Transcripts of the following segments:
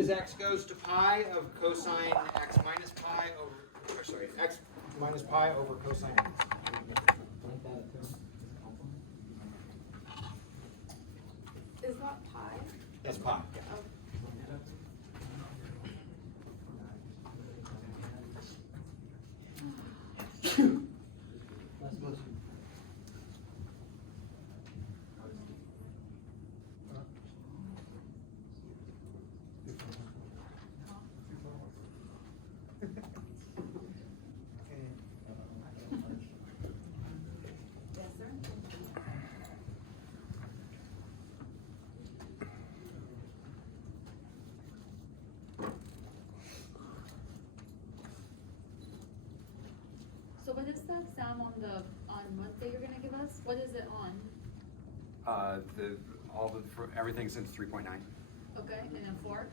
as x goes to pi of cosine x minus pi over, or sorry, x minus pi over cosine x. Is that pi? That's pi. Yeah. Oh. Yes, sir. So what is the exam on Wednesday you're gonna give us? What is it on? Everything since 3.9 Okay, and then 4?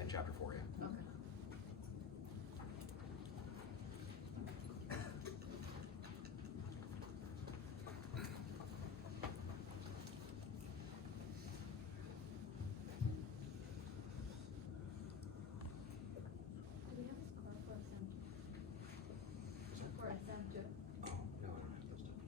and chapter 4, yeah. Okay. Do we have a score for exam? For exam 2? Oh, no, I don't have those done.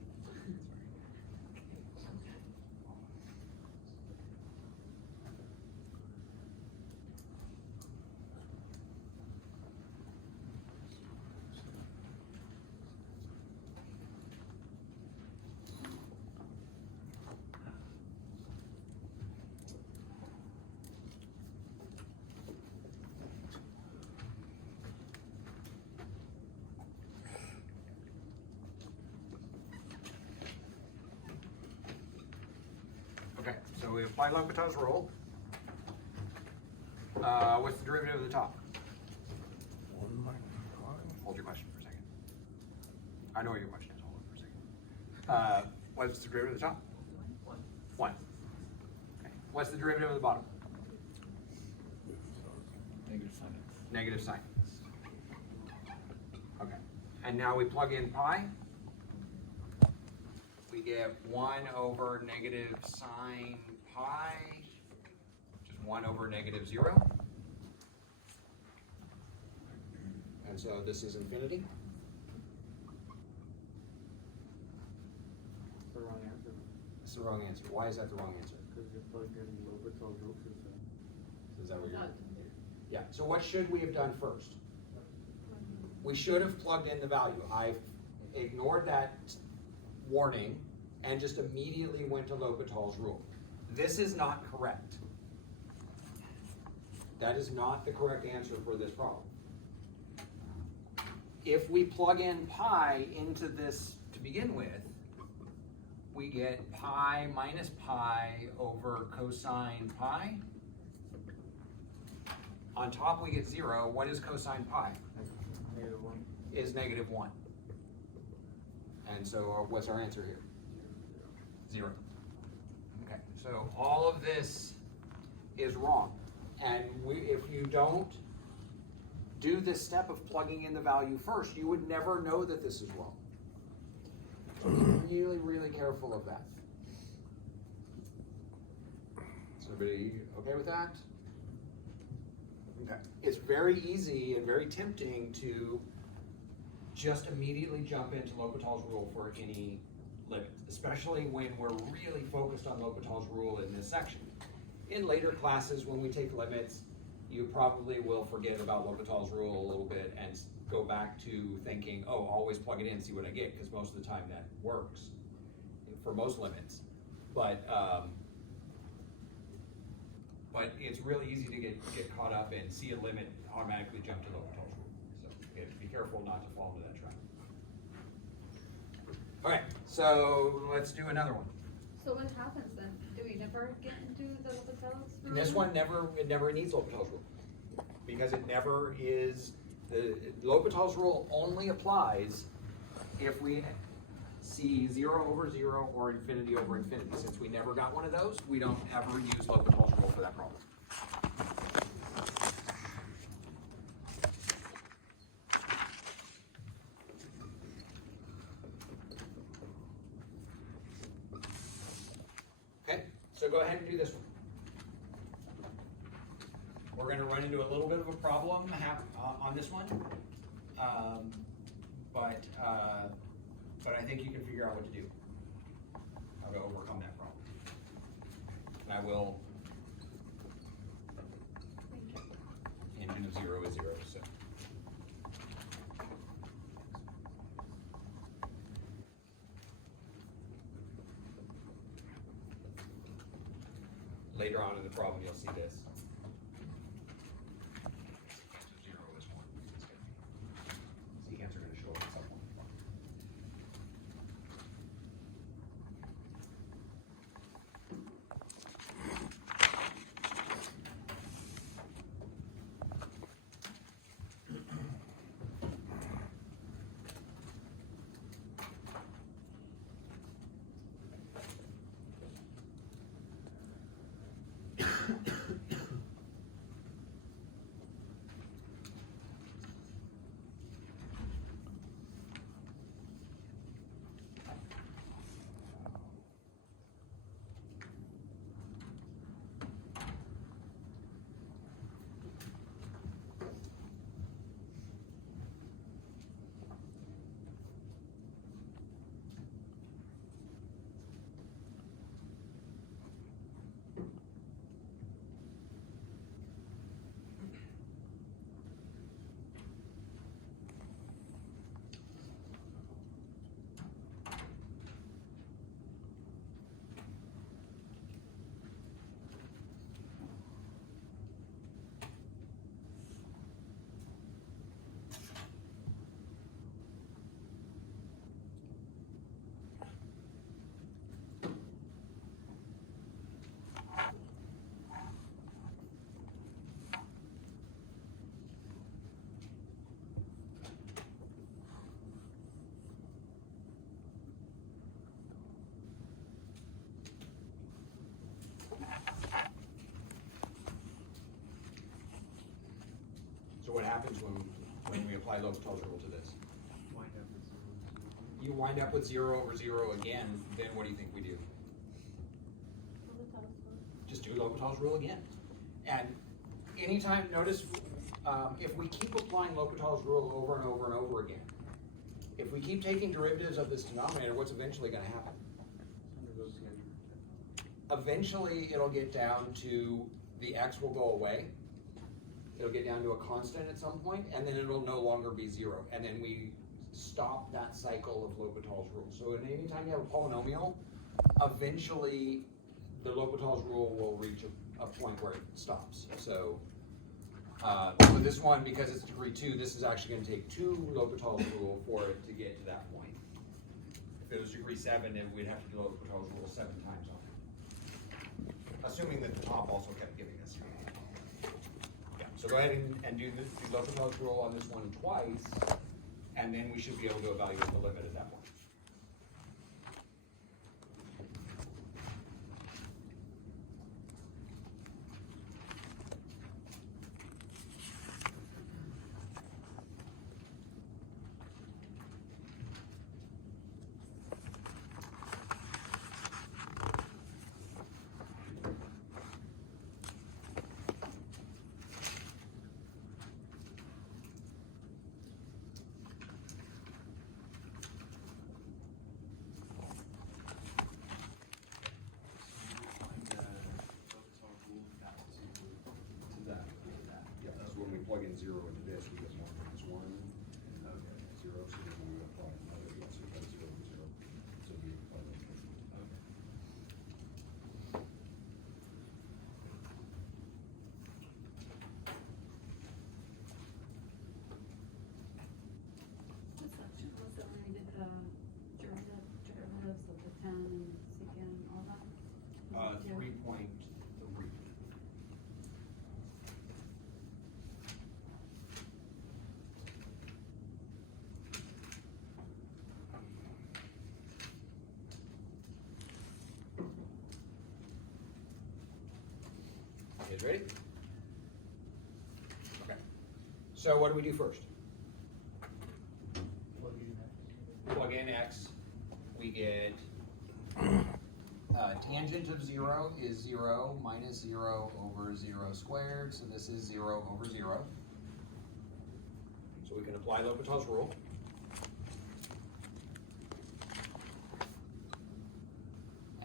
Okay, so we apply L'Hopital's rule. What's the derivative of the top? Hold your question for a second. I know what your question is. Hold it for a second. What's the derivative of the top? 1. Okay. What's the derivative of the bottom? Negative sin. Okay. And now we plug in pi. We get 1 over negative sine pi, which is 1 over negative 0. And so this is infinity. That's the wrong answer. That's the wrong answer. Why is that the wrong answer? Because you plugged in L'Hopital's rule system. Is that what you're That. Yeah, so what should we have done first? We should have plugged in the value. I ignored that warning and just immediately went to L'Hopital's rule. This is not correct. That is not the correct answer for this problem. If we plug in pi into this to begin with, we get pi minus pi over cosine pi. On top we get 0. What is cosine pi? -1. Is negative 1. And so what's our answer here? 0. Okay, so all of this is wrong. And if you don't do this step of plugging in the value first, you would never know that this is wrong. So be really, really careful of that. Is everybody okay with that? Okay. It's very easy and very tempting to just immediately jump into L'Hopital's rule for any limit, especially when we're really focused on L'Hopital's rule in this section. In later classes, when we take limits, you probably will forget about L'Hopital's rule a little bit and go back to thinking, oh, always plug it in, see what I get, because most of the time that works for most limits. But it's really easy to get caught up and see a limit, automatically jump to L'Hopital's rule. So be careful not to fall into that trap. All right, so let's do another one. So what happens then? Do we never get into the L'Hopital's rule? And this one never needs L'Hopital's rule, because it never is. The L'Hopital's rule only applies if we see 0 over 0 or infinity over infinity. Since we never got one of those, we don't ever use L'Hopital's rule for that problem. Okay, so go ahead and do this one. We're gonna run into a little bit of a problem on this one. But I think you can figure out what to do. How to overcome that problem. And I will. Engine of 0 is 0, so. Later on in the problem, you'll see this. Zero is 1. So the answer going to show up at some point. So what happens when we apply L'Hopital's rule to this? Wind up with 0. You wind up with 0 over 0 again, then what do you think we do? Just do L'Hopital's rule again. And anytime, notice, if we keep applying L'Hopital's rule over and over and over again, if we keep taking derivatives of this denominator, what's eventually going to happen? Eventually, it'll get down to the x will go away. It'll get down to a constant at some point, and then it'll no longer be 0. And then we stop that cycle of L'Hopital's rule. So anytime you have a polynomial, eventually the L'Hopital's rule will reach a point where it stops. So with this one, because it's degree 2, this is actually going to take 2 L'Hopital's rule for it to get to that point. If it was degree 7, then we'd have to do L'Hopital's rule 7 times on it. Assuming that the top also kept giving us. Yeah. So go ahead and do the L'Hopital's rule on this one twice, and then we should be able to evaluate the limit at that point. Plug in 0 into this, we get 1 minus 1, and 0, so then we apply another, yes, we got 0 and 0, so we apply that. What section was it when we did the derivatives of the 10 and secant and all that? Was it 3.3. You guys ready? Okay. So what do we do first? Plug in x. We get tangent of 0 is 0 minus 0 over 0 squared, so this is 0 over 0. So we can apply L'Hopital's rule.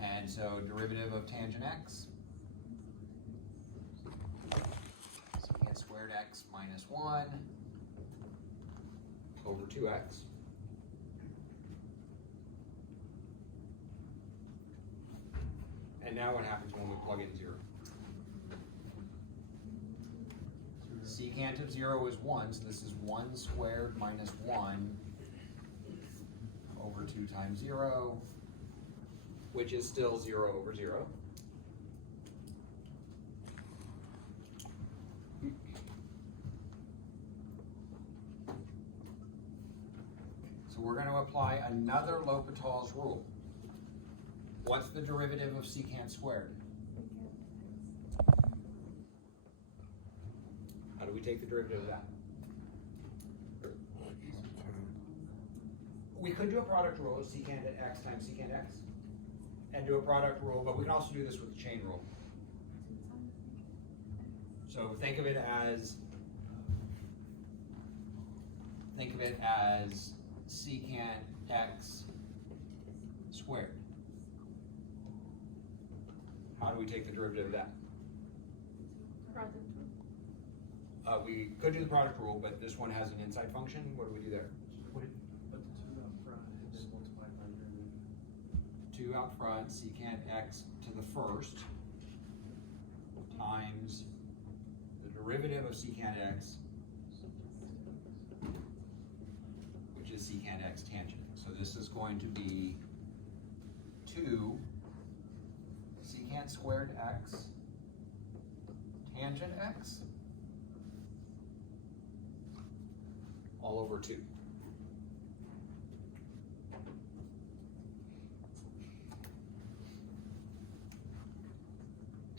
And so derivative of tangent x, secant squared x minus 1 over 2x. And now what happens when we plug in 0? Secant of 0 is 1, so this is 1 squared minus 1 over 2 times 0, which is still 0 over 0. So we're going to apply another L'Hopital's rule. What's the derivative of secant squared? How do we take the derivative of that? We could do a product rule of secant x times secant x, and do a product rule, but we can also do this with the chain rule. So think of it as secant x squared. How do we take the derivative of that? Product. We could do the product rule, but this one has an inside function. What do we do there? Put the 2 up front and then multiply by derivative. 2 out front, secant x to the first times the derivative of secant x, which is secant x tangent. So this is going to be 2 secant squared x tangent x all over 2.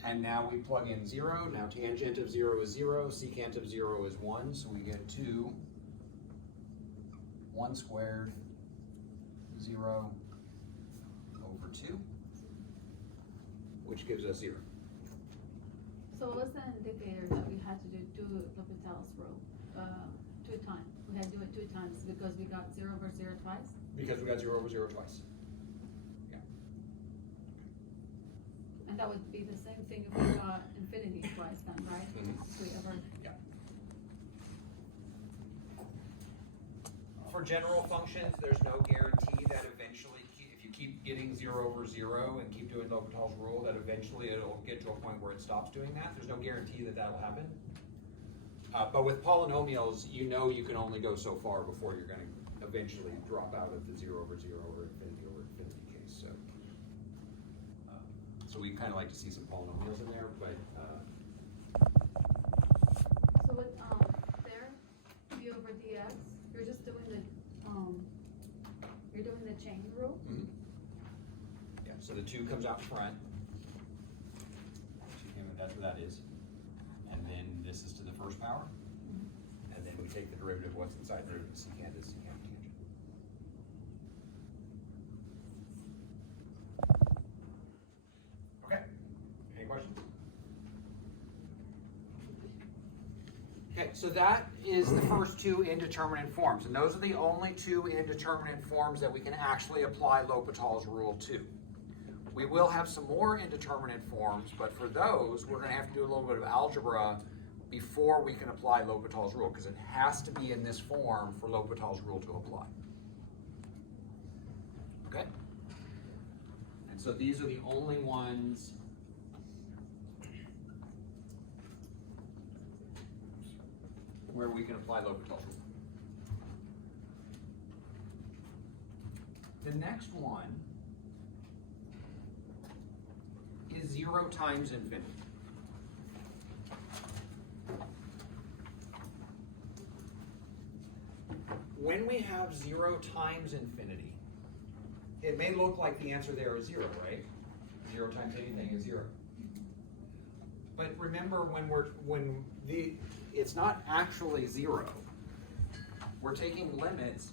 And now we plug in 0. Now tangent of 0 is 0, secant of 0 is 1, so we get 2, 1 squared, 0 over 2, which gives us 0. So what was the indicator that we had to do L'Hopital's rule 2 times? We had to do it 2 times because we got 0 over 0 twice? Because we got 0 over 0 twice. And that would be the same thing if we got infinity twice then, right? If we ever. Yeah. For general functions, there's no guarantee that eventually, if you keep getting 0 over 0 and keep doing L'Hopital's rule, that eventually it'll get to a point where it stops doing that. There's no guarantee that that'll happen. But with polynomials, you know you can only go so far before you're going to eventually drop out of the 0 over 0 or infinity over infinity case. So we kind of like to see some polynomials in there, but So with there, d over dx, you're just doing the chain rule. yeah. So the 2 comes out front. That's what that is. And then this is to the first power. And then we take the derivative of what's inside there. Secant is secant tangent. Okay. Any questions? Okay, so that is the first 2 indeterminate forms, and those are the only 2 indeterminate forms that we can actually apply L'Hopital's rule to. We will have some more indeterminate forms, but for those, we're going to have to do a little bit of algebra before we can apply L'Hopital's rule, because it has to be in this form for L'Hopital's rule to apply. Okay? And so these are the only ones where we can apply L'Hopital's rule. The next one is 0 times infinity. When we have 0 times infinity, it may look like the answer there is 0, right? 0 times anything is 0. But remember, it's not actually 0. We're taking limits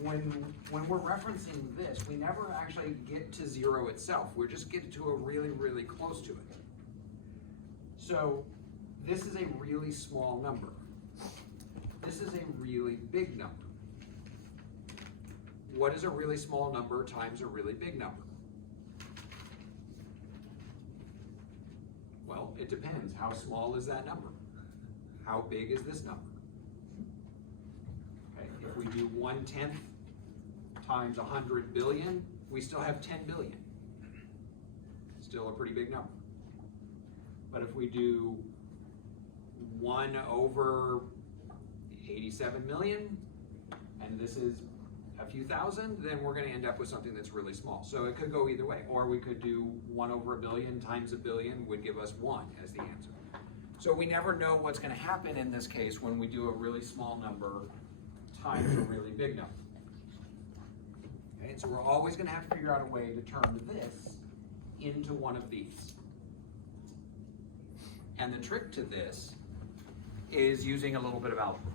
when we're referencing this, we never actually get to 0 itself. We just get to a really, really close to it. So this is a really small number. This is a really big number. What is a really small number times a really big number? Well, it depends. How small is that number? How big is this number? Okay, if we do 1/10 times 100 billion, we still have 10 billion. Still a pretty big number. But if we do 1 over 87 million, and this is a few thousand, then we're going to end up with something that's really small. So it could go either way. Or we could do 1 over a billion times a billion would give us 1 as the answer. So we never know what's going to happen in this case when we do a really small number times a really big number. Okay, and so we're always going to have to figure out a way to turn this into one of these. And the trick to this is using a little bit of algebra.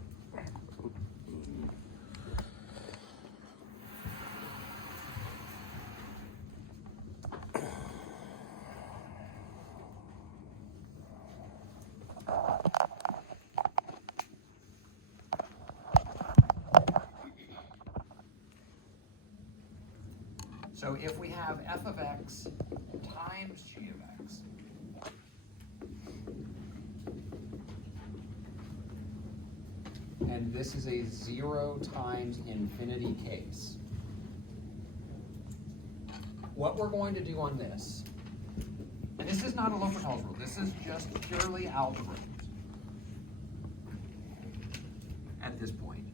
So if we have f of x times g of x, and this is a 0 times infinity case, what we're going to do on this, and this is not a L'Hopital's rule, this is just purely algebra at this point.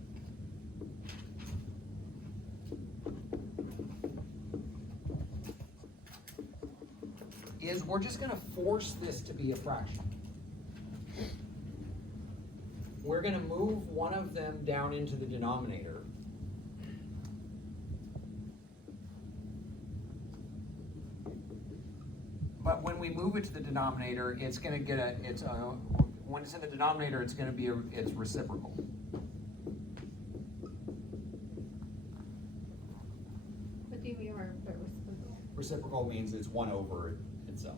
Is we're just going to force this to be a fraction. We're going to move one of them down into the denominator. But when we move it to the denominator, it's going to get when it's in the denominator, it's going to be its reciprocal. What do you mean by reciprocal? Reciprocal means it's 1 over itself.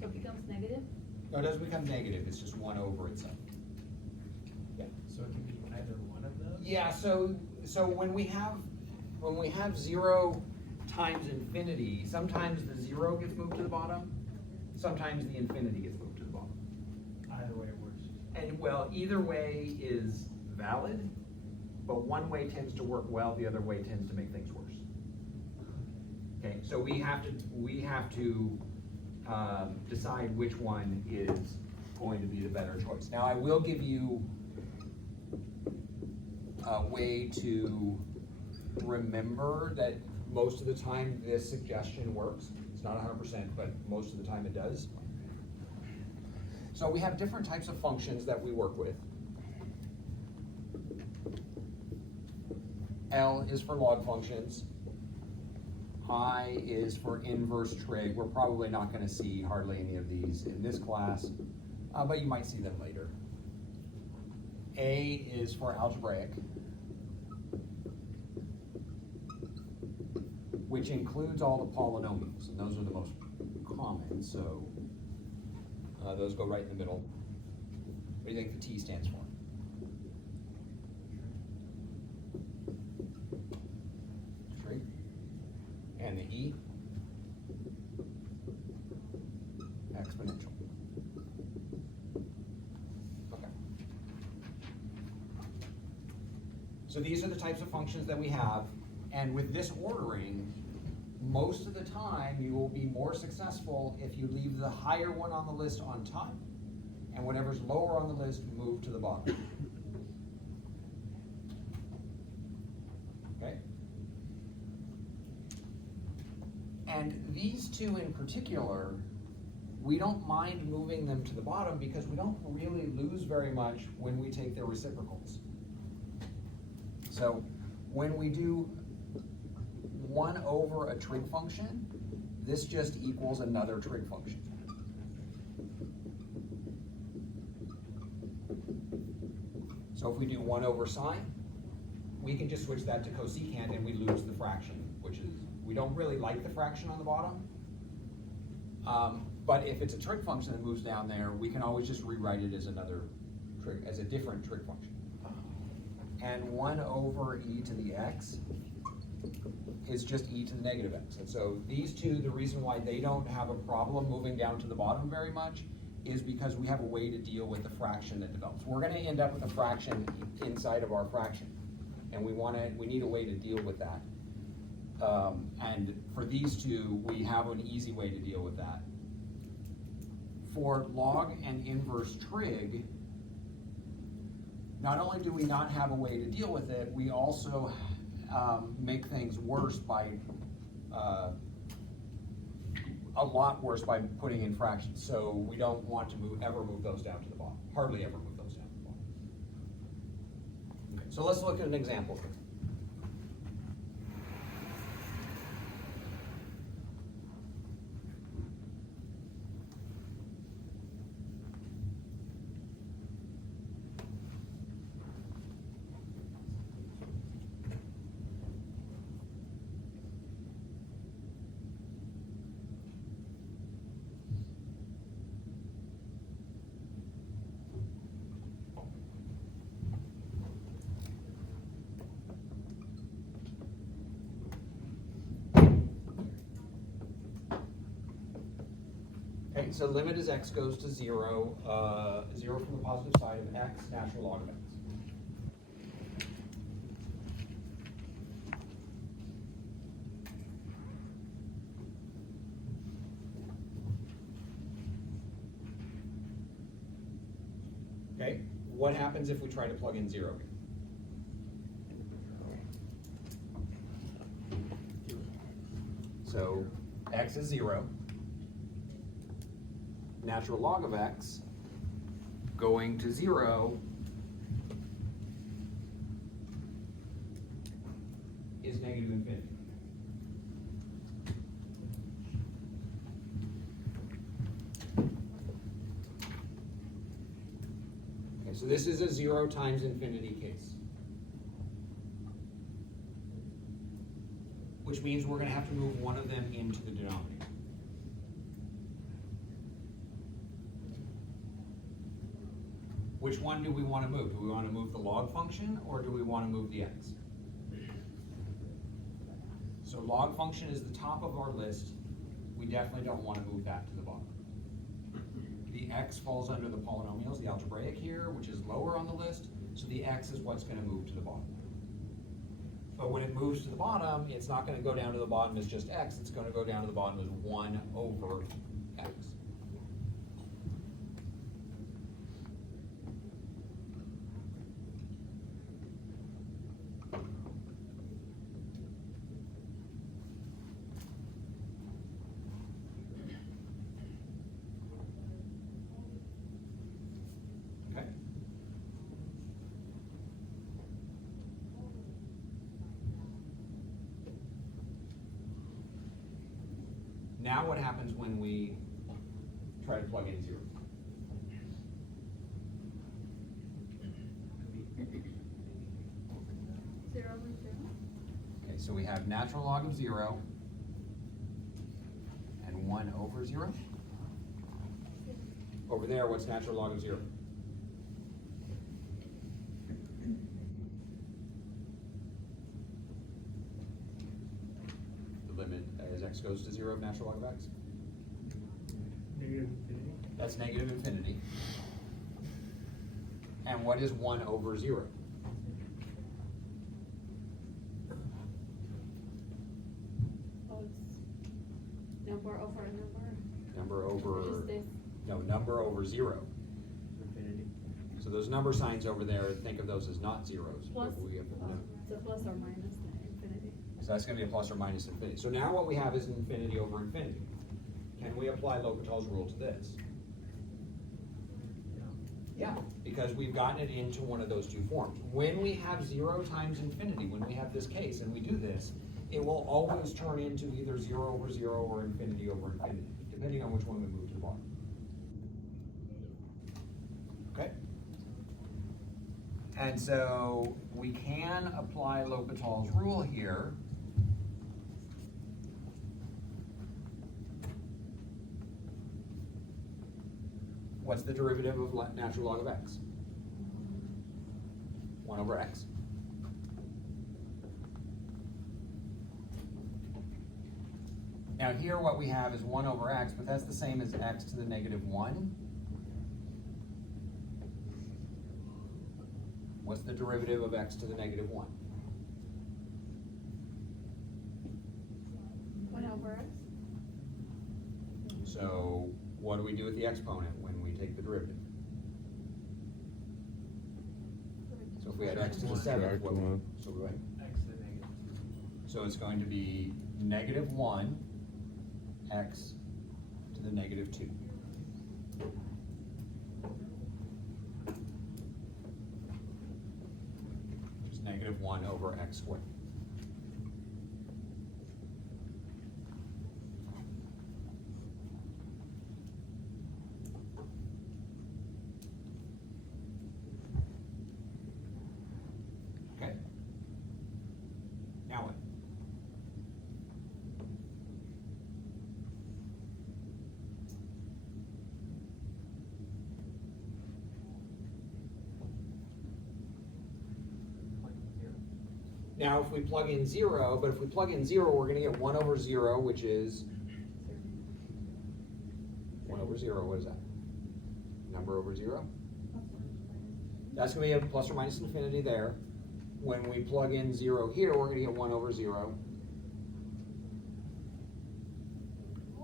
So it becomes negative? No, it doesn't become negative, it's just 1 over itself. Yeah. So it can be either one of those? Yeah, so when we have 0 times infinity, sometimes the 0 gets moved to the bottom, sometimes the infinity gets moved to the bottom. Either way it works. And well, either way is valid, but one way tends to work well, the other way tends to make things worse. Okay, so we have to decide which one is going to be the better choice. Now I will give you a way to remember that most of the time this suggestion works. It's not 100%, but most of the time it does. So we have different types of functions that we work with. L is for log functions. I is for inverse trig. We're probably not going to see hardly any of these in this class, but you might see them later. A is for algebraic, which includes all the polynomials, and those are the most common, so those go right in the middle. What do you think the T stands for? Trig. And the E? Exponential. Okay. So these are the types of functions that we have, and with this ordering, most of the time you will be more successful if you leave the higher one on the list on top, and whatever's lower on the list move to the bottom. Okay? And these two in particular, we don't mind moving them to the bottom because we don't really lose very much when we take their reciprocals. So when we do 1 over a trig function, this just equals another trig function. So if we do 1 over sine, we can just switch that to cosecant and we lose the fraction, which is, we don't really like the fraction on the bottom. But if it's a trig function that moves down there, we can always just rewrite it as another trig, as a different trig function. And 1 over e to the x is just e to the negative x. And so these two, the reason why they don't have a problem moving down to the bottom very much is because we have a way to deal with the fraction that develops. We're gonna end up with a fraction inside of our fraction. And we need a way to deal with that. And for these two, we have an easy way to deal with that. For log and inverse trig, not only do we not have a way to deal with it, we also make things worse by, a lot worse by putting in fractions. So we don't want to ever move those down to the bottom, hardly ever move those down to the bottom. Okay, so let's look at an example here. Okay, so limit as x goes to 0, 0 from the positive side of x, natural log of x. Okay, what happens if we try to plug in 0 here? So x is 0. Natural log of x going to 0 is negative infinity. Okay, so this is a 0 times infinity case. Which means we're going to have to move one of them into the denominator. Which one do we want to move? Do we want to move the log function or do we want to move the x? So log function is the top of our list. We definitely don't want to move that to the bottom. The x falls under the polynomials, the algebraic here, which is lower on the list. So the x is what's going to move to the bottom. But when it moves to the bottom, it's not going to go down to the bottom as just x. It's going to go down to the bottom as 1 over x. Now what happens when we try to plug in 0? Zero over 0. Okay, so we have natural log of 0 and 1 over 0. Over there, what's natural log of 0? The limit as x goes to 0 of natural log of x. Negative infinity. That's negative infinity. And what is 1 over 0? Oh, it's number over number. Number over, Just this. no, number over 0. Infinity. So those number signs over there, think of those as not zeros. Plus, but we have to know. so plus or minus the infinity. So that's going to be a plus or minus infinity. So now what we have is infinity over infinity. Can we apply L'Hopital's rule to this? Yeah, because we've gotten it into one of those two forms. When we have 0 times infinity, when we have this case and we do this, it will always turn into either 0 over 0 or infinity over infinity, depending on which one we move to the bottom. Okay? And so we can apply L'Hopital's rule here. What's the derivative of natural log of x? 1 over x. Now here what we have is 1 over x, but that's the same as x to the negative 1. What's the derivative of x to the negative 1? 1 over x? So what do we do with the exponent when we take the derivative? So if we had x to the 7th, what would, so right? X to the negative. So it's going to be negative 1 x to the negative 2. Which is negative 1 over x squared. Okay. Now what? Now, if we plug in 0, but if we plug in 0, we're going to get 1 over 0, which is 1 over 0. What is that? Number over 0? That's going to be a plus or minus infinity there. When we plug in 0 here, we're going to get 1 over 0.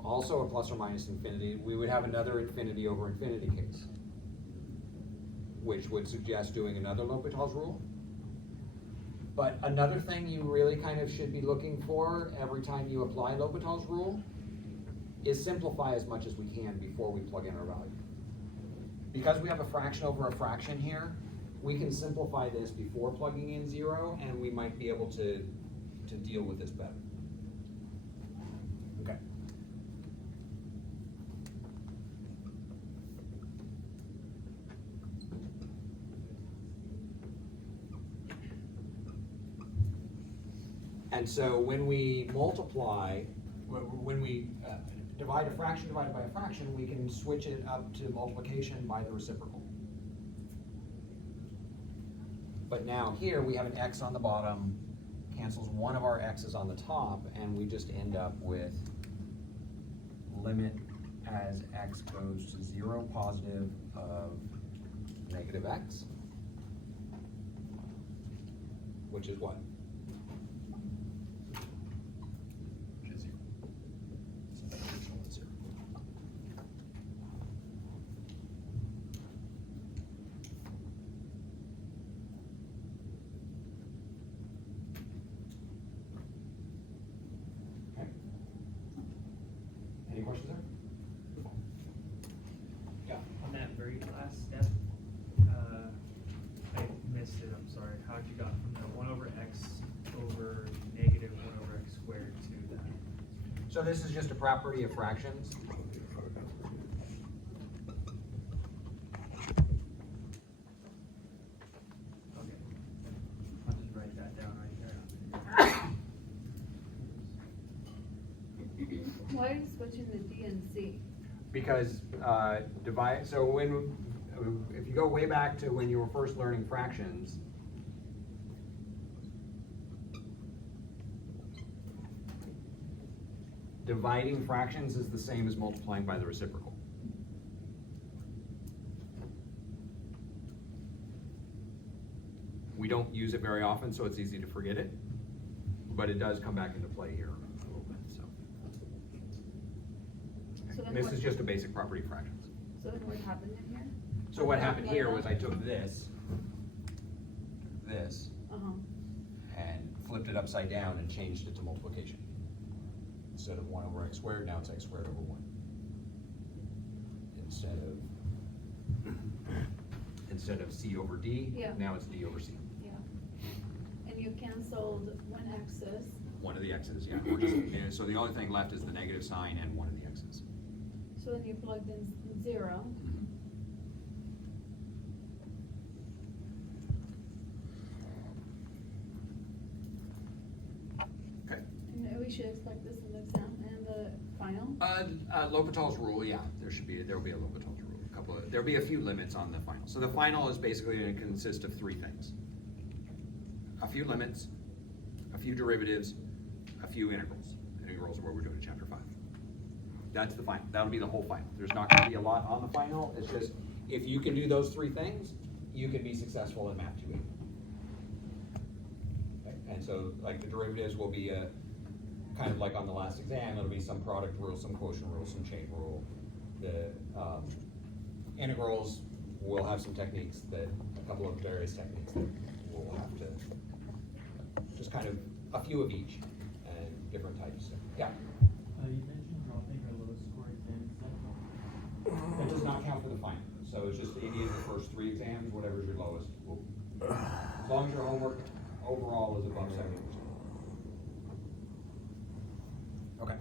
Also a plus or minus infinity. We would have another infinity over infinity case, which would suggest doing another L'Hopital's rule. But another thing you really kind of should be looking for every time you apply L'Hopital's rule is simplify as much as we can before we plug in our value. Because we have a fraction over a fraction here, we can simplify this before plugging in 0, and we might be able to deal with this better. Okay. And so when we multiply, when we divide a fraction divided by a fraction, we can switch it up to multiplication by the reciprocal. But now here we have an x on the bottom, cancels one of our x's on the top, and we just end up with limit as x goes to 0 positive of negative x, which is what? Which is 0. So that's original at 0. Okay. Any questions there? Yeah. On that very last step, I missed it, I'm sorry. How'd you got from the 1 over x over negative 1 over x squared to that? So this is just a property of fractions. Okay. I'll just write that down right there. Why are you switching the D and C? Because divide, so when, if you go way back to when you were first learning fractions, dividing fractions is the same as multiplying by the reciprocal. We don't use it very often, so it's easy to forget it, but it does come back into play here a little bit, so. So then This what- is just a basic property of fractions. So then what happened in here? So what happened here was I took this, Uh-huh. and flipped it upside down and changed it to multiplication. Instead of 1 over x squared, now it's x squared over 1. Instead of c over d, Yeah. now it's d over c. Yeah. And you canceled one x's. One of the x's, yeah. We're just, and so the only thing left is the negative sign and one of the x's. So then you plugged in 0. should expect this in the exam and the final? L'Hopital's rule, yeah, there'll be a L'Hopital's rule. There'll be a few limits on the final. So the final is basically gonna consist of three things. A few limits, a few derivatives, a few integrals. Integrals are what we're doing in chapter 5. That's the final, that'll be the whole final. There's not gonna be a lot on the final, it's just, if you can do those three things, you can be successful in Math 280. Okay, and so, like, the derivatives will be kind of like on the last exam, it'll be some product rule, some quotient rule, some chain rule. The integrals will have some techniques a couple of various techniques that we'll have to, just kind of a few of each and different types. Yeah? You mentioned dropping your lowest score exam, is that? It does not count for the final. So it's just any of the first 3 exams, whatever's your lowest will, as long as your homework overall is above 70%. Okay.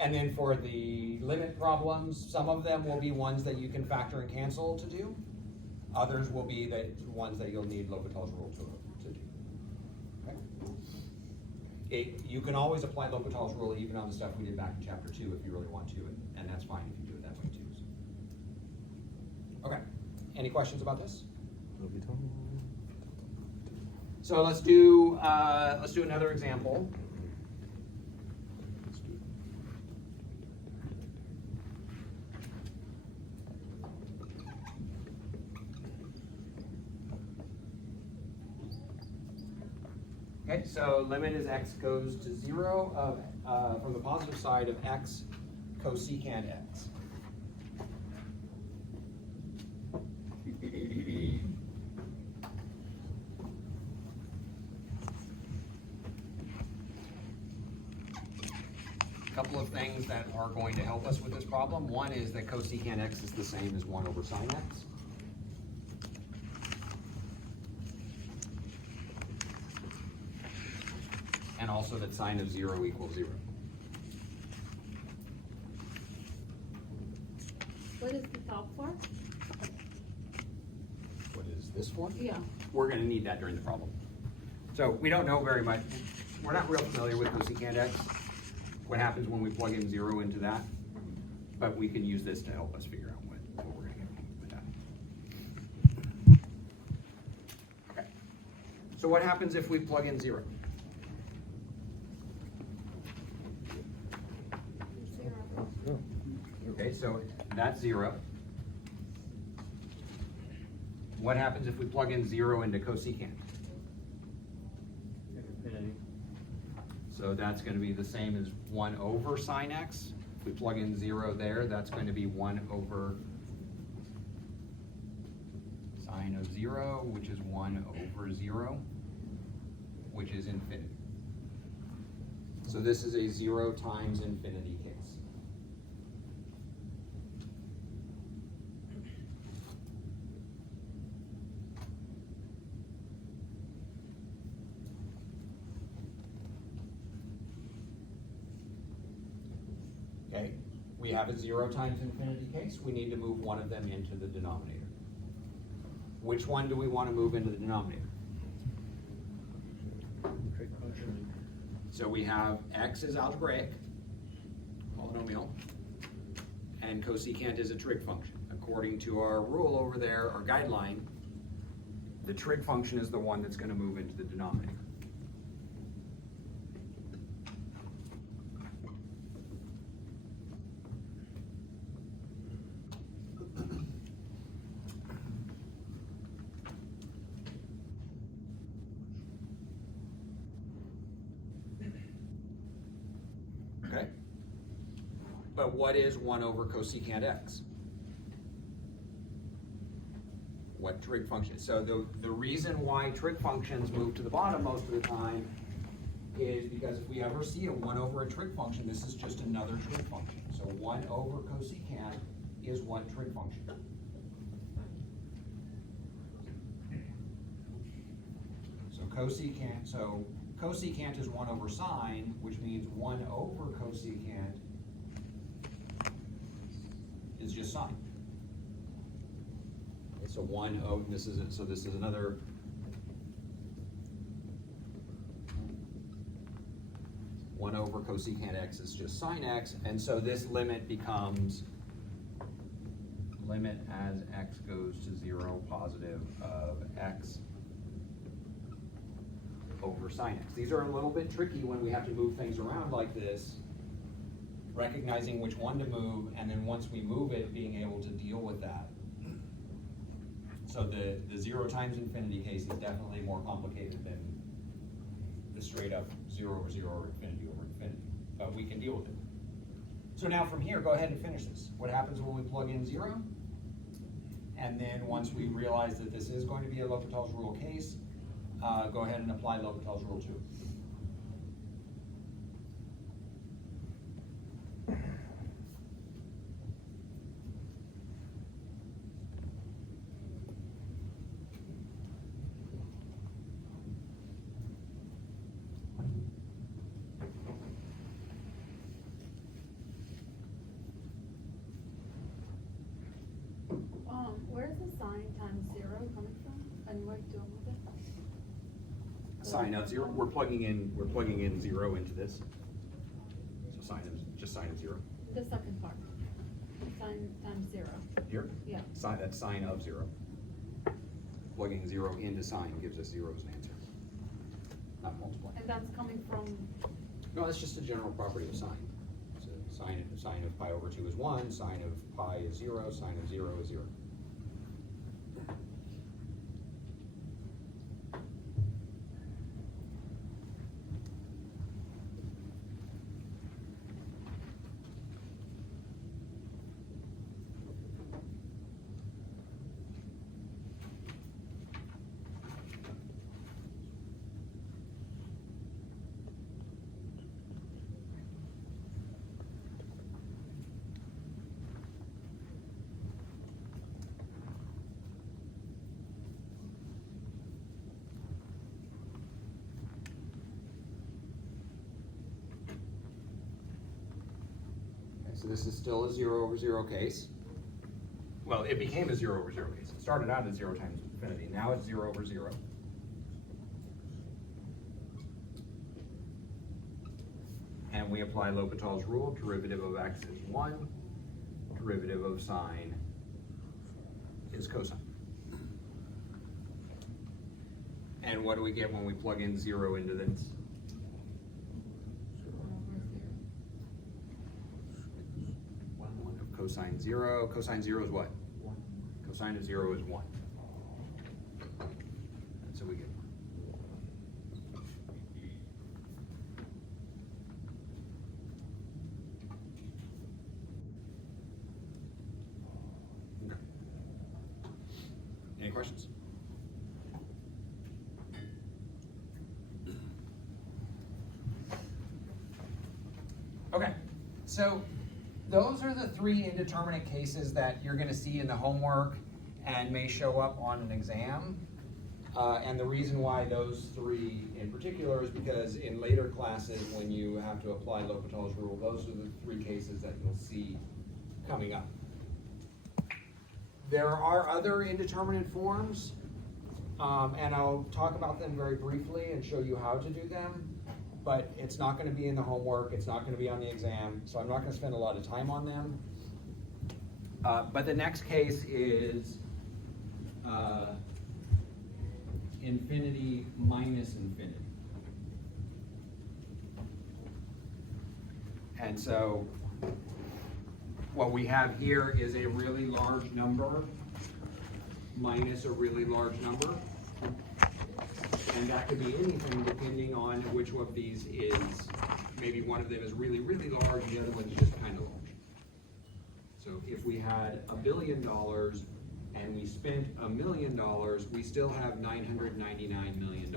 And then for the limit problems, some of them will be ones that you can factor and cancel to do. Others will be ones that you'll need L'Hopital's rule to do. Okay. You can always apply L'Hopital's rule even on the stuff we did back in chapter 2 if you really want to, and that's fine if you do it that way too. Okay. Any questions about this? So let's do another example. Okay, so limit as x goes to 0 of, from the positive side of x cosecant x. A couple of things that are going to help us with this problem. One is that cosecant x is the same as 1 over sine x. And also that sine of 0 equals 0. What is the top for? What is this for? Yeah. We're going to need that during the problem. So we don't know very much. We're not real familiar with cosecant x. What happens when we plug in 0 into that? But we can use this to help us figure out what we're going to get with that. Okay. So what happens if we plug in 0? Okay, so that's 0. What happens if we plug in 0 into cosecant? Infinity. So that's going to be the same as 1 over sine x. If we plug in 0 there, that's going to be 1 over sine of 0, which is 1 over 0, which is infinity. So this is a 0 times infinity case. Okay, we have a 0 times infinity case. We need to move one of them into the denominator. Which one do we want to move into the denominator? So we have x is algebraic, polynomial, and cosecant is a trig function. According to our rule over there, our guideline, the trig function is the one that's going to move into the denominator. Okay? But what is 1 over cosecant x? What trig function? So the reason why trig functions move to the bottom most of the time is because if we ever see a 1 over a trig function, this is just another trig function. So 1 over cosecant is what trig function? So cosecant is 1 over sine, which means 1 over cosecant is just sine. So 1 over, this is another 1 over cosecant x is just sine x, and so this limit becomes limit as x goes to 0 positive of x over sine x. These are a little bit tricky when we have to move things around like this, recognizing which one to move, and then once we move it, being able to deal with that. So the 0 times infinity case is definitely more complicated than the straight up 0 over 0 or infinity over infinity, but we can deal with it. So now from here, go ahead and finish this. What happens when we plug in 0? And then once we realize that this is going to be a L'Hopital's rule case, go ahead and apply L'Hopital's rule 2. Where's the sine times 0 coming from, and what do I with it? Sine of 0, we're plugging in 0 into this. So just sine of 0. The second part, sine times 0. Here? Yeah. That's sine of 0. Plugging 0 into sine gives us 0 as an answer, not multiplying. And that's coming from, No, that's just a general property of sine. So sine of pi over 2 is 1, sine of pi is 0, sine of 0 is 0. So this is still a 0 over 0 case. Well, it became a 0 over 0 case. It started out as 0 times infinity. Now it's 0 over 0. And we apply L'Hopital's rule. Derivative of x is 1. Derivative of sine is cosine. And what do we get when we plug in 0 into this? 1 of cosine 0. Cosine 0 is what? 1. Cosine of 0 is 1. And so we get 1. Okay. Any questions? Okay, so those are the 3 indeterminate cases that you're going to see in the homework and may show up on an exam. And the reason why those 3 in particular is because in later classes when you have to apply L'Hopital's rule, those are the 3 cases that you'll see coming up. There are other indeterminate forms, and I'll talk about them very briefly and show you how to do them. But it's not going to be in the homework, it's not going to be on the exam, so I'm not going to spend a lot of time on them. But the next case is infinity minus infinity. And so what we have here is a really large number minus a really large number. And that could be anything depending on which of these is, maybe one of them is really, really large, the other one's just kind of large. So if we had $1 billion and we spent $1 million, we still have $999 million.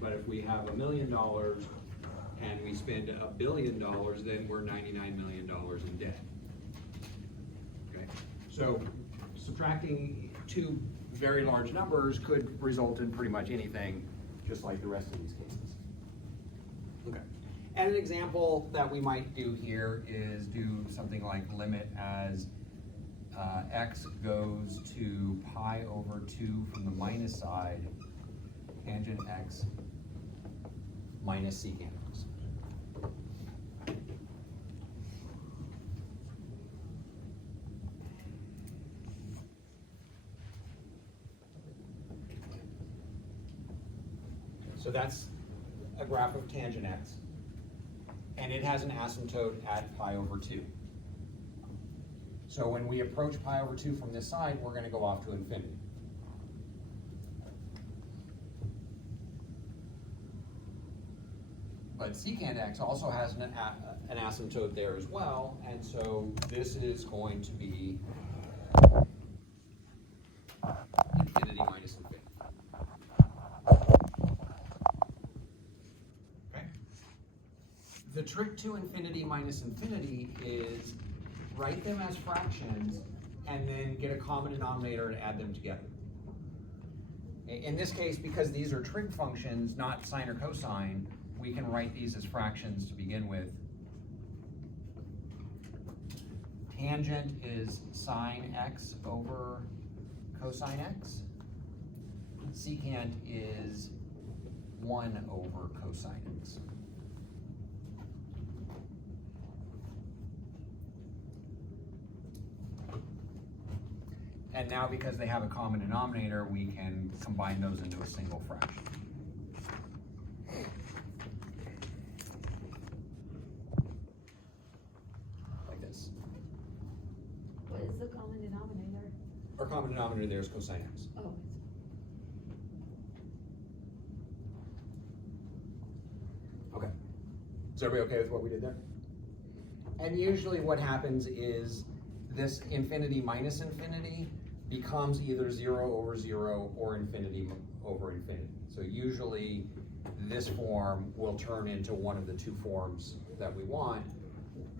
But if we have $1 million and we spend $1 billion, then we're $99 million in debt. Okay, so subtracting 2 very large numbers could result in pretty much anything, just like the rest of these cases. Okay. And an example that we might do here is do something like limit as x goes to pi over 2 from the minus side, tangent x minus secant x. So that's a graph of tangent x, and it has an asymptote at pi over 2. So when we approach pi over 2 from this side, we're going to go off to infinity. But secant x also has an asymptote there as well, and so this is going to be infinity minus infinity. Okay? The trick to infinity minus infinity is write them as fractions and then get a common denominator and add them together. In this case, because these are trig functions, not sine or cosine, we can write these as fractions to begin with. Tangent is sine x over cosine x. Secant is 1 over cosine x. And now, because they have a common denominator, we can combine those into a single fraction. Like this. What is the common denominator? Our common denominator there is cosine x. Oh, Okay. Is everybody okay with what we did there? And usually what happens is this infinity minus infinity becomes either 0 over 0 or infinity over infinity. So usually this form will turn into one of the two forms that we want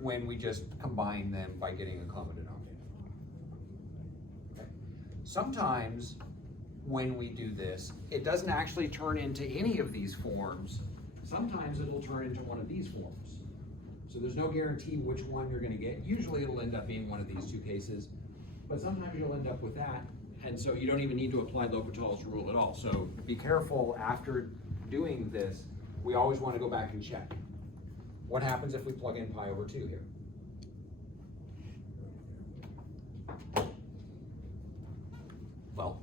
when we just combine them by getting a common denominator. Okay. Sometimes when we do this, it doesn't actually turn into any of these forms. Sometimes it'll turn into one of these forms. So there's no guarantee which one you're going to get. Usually it'll end up being one of these two cases, but sometimes you'll end up with that. And so you don't even need to apply L'Hopital's rule at all. So be careful after doing this. We always want to go back and check. What happens if we plug in pi over 2 here? Well,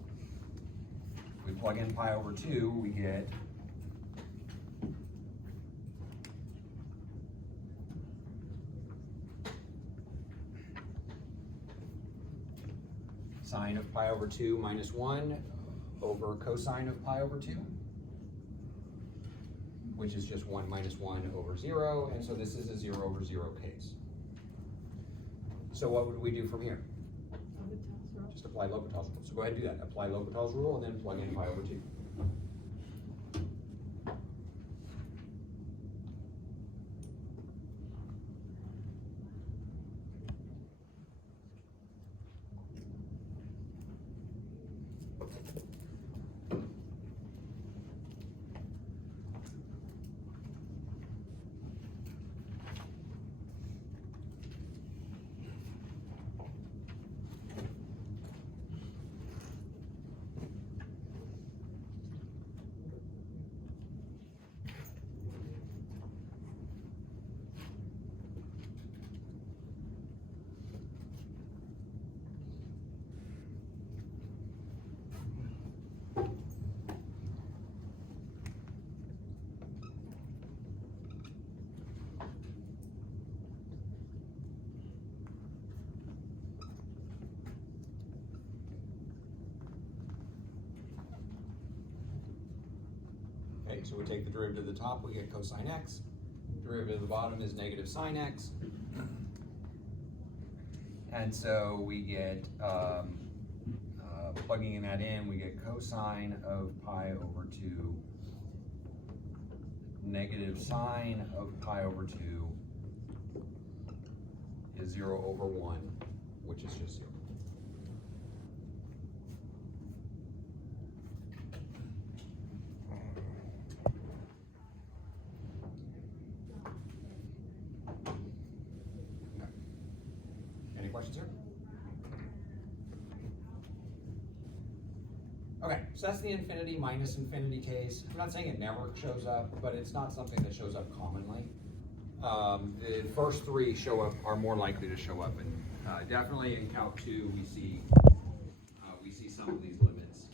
if we plug in pi over 2, we get sine of pi over 2 minus 1 over cosine of pi over 2, which is just 1 minus 1 over 0, and so this is a 0 over 0 case. So what would we do from here? L'Hopital's rule. Just apply L'Hopital's rule. So go ahead and do that. Apply L'Hopital's rule and then plug in pi over 2. Okay, so we take the derivative of the top, we get cosine x. Derivative of the bottom is negative sine x. And so we get, plugging in that in, we get cosine of pi over 2, negative sine of pi over 2 is 0 over 1, which is just 0. Any questions here? Okay, so that's the infinity minus infinity case. I'm not saying it never shows up, but it's not something that shows up commonly. The first three are more likely to show up, and definitely in Calc 2 we see some of these limits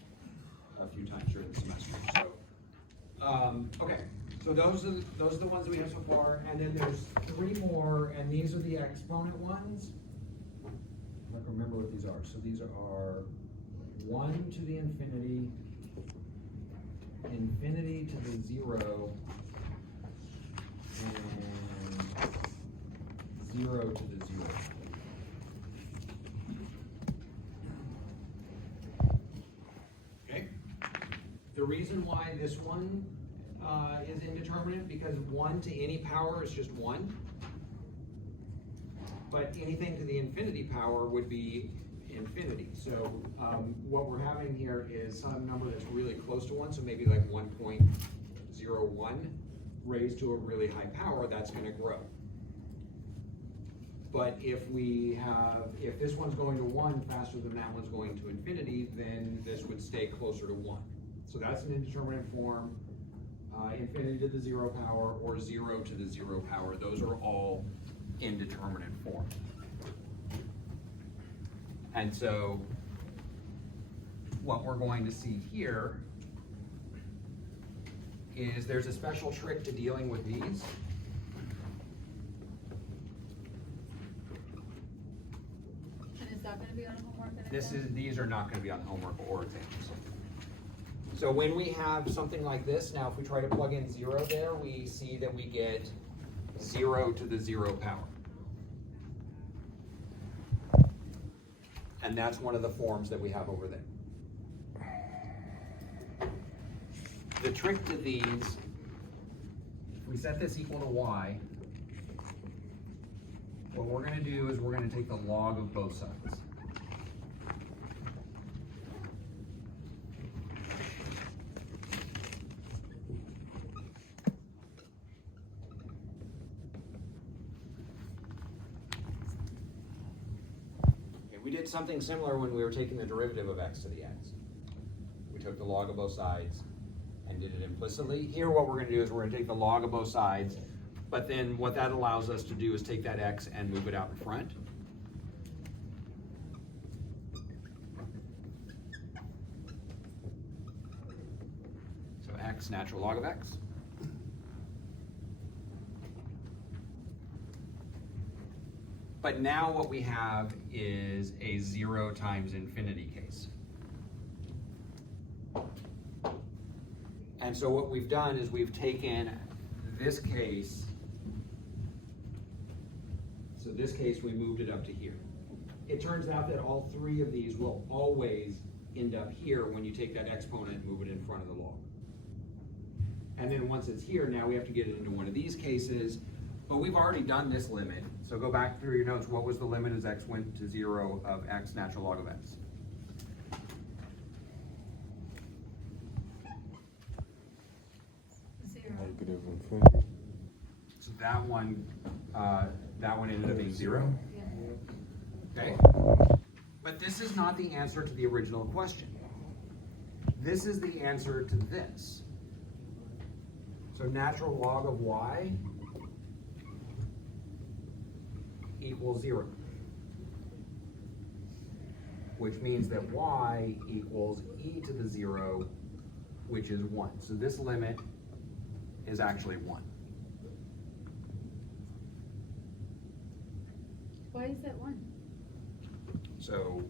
a few times during the semester. So okay, so those are the ones that we have so far, and then there's three more, and these are the exponent ones. I don't remember what these are. So these are 1 to the infinity, infinity to the 0, and 0 to the 0. Okay. The reason why this one is indeterminate, because 1 to any power is just 1. But anything to the infinity power would be infinity. So what we're having here is some number that's really close to 1, so maybe like 1.01 raised to a really high power, that's going to grow. But if this one's going to 1 faster than that one's going to infinity, then this would stay closer to 1. So that's an indeterminate form, infinity to the 0 power or 0 to the 0 power. Those are all indeterminate forms. And so what we're going to see here is there's a special trick to dealing with these. And is that gonna be on homework and exam? These are not going to be on homework or exams. So when we have something like this, now if we try to plug in 0 there, we see that we get 0 to the 0 power. And that's one of the forms that we have over there. The trick to these, if we set this equal to y, what we're going to do is we're going to take the log of both sides. We did something similar when we were taking the derivative of x to the x. We took the log of both sides and did it implicitly. Here what we're going to do is we're going to take the log of both sides, but then what that allows us to do is take that x and move it out in front. So x, natural log of x. But now what we have is a 0 times infinity case. And so what we've done is we've taken this case, so this case we moved it up to here. It turns out that all three of these will always end up here when you take that exponent and move it in front of the log. And then once it's here, now we have to get it into one of these cases, but we've already done this limit. So go back through your notes. What was the limit as x went to 0 of x natural log of x? Negative infinity. So that one ended up being 0. Yeah. Okay. But this is not the answer to the original question. This is the answer to this. So natural log of y equals 0, which means that y equals e to the 0, which is 1. So this limit is actually 1. Why is that 1? So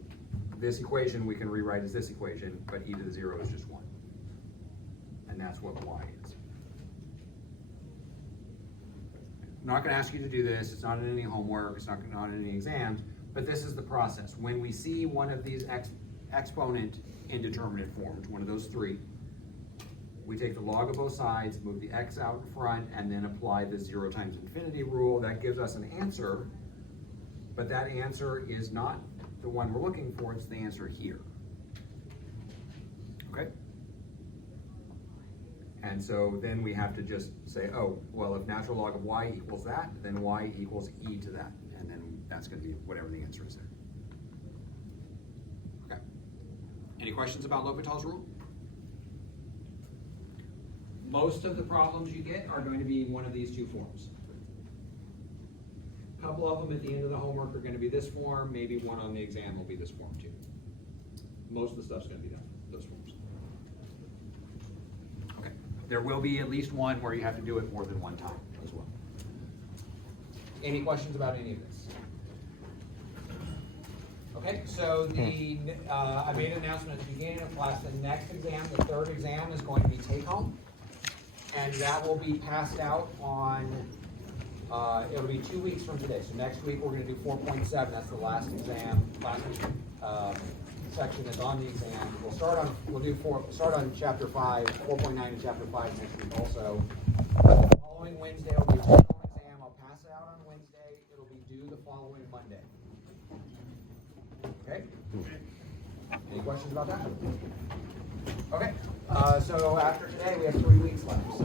this equation we can rewrite as this equation, but e to the 0 is just 1. And that's what y is. I'm not going to ask you to do this. It's not in any homework. It's not in any exams. But this is the process. When we see one of these exponent indeterminate forms, one of those three, we take the log of both sides, move the x out in front, and then apply the 0 times infinity rule. That gives us an answer, but that answer is not the one we're looking for. It's the answer here. Okay? And so then we have to just say, oh, well, if natural log of y equals that, then y equals e to that. And then that's going to be whatever the answer is there. Okay. Any questions? questions about L'Hopital's rule? Most of the problems you get are going to be in one of these two forms. A couple of them at the end of the homework are going to be this form, maybe one on the exam will be this form too. Most of the stuff's going to be done, those forms. Okay. There will be at least one where you have to do it more than one time as well. Any questions about any of this? Okay, so I made an announcement at the beginning of class, the next exam, the third exam, is going to be take-home. And that will be passed out on, it'll be 2 weeks from today. So next week, we're gonna do 4.7, that's the last exam, last section that's on the exam. Start on chapter 5, 4.9 in chapter 5 next week also. The following Wednesday will be a take-home exam, I'll pass it out on Wednesday, it'll be due the following Monday. Okay? Any questions about that? Okay, so after today, we have 3 weeks left. So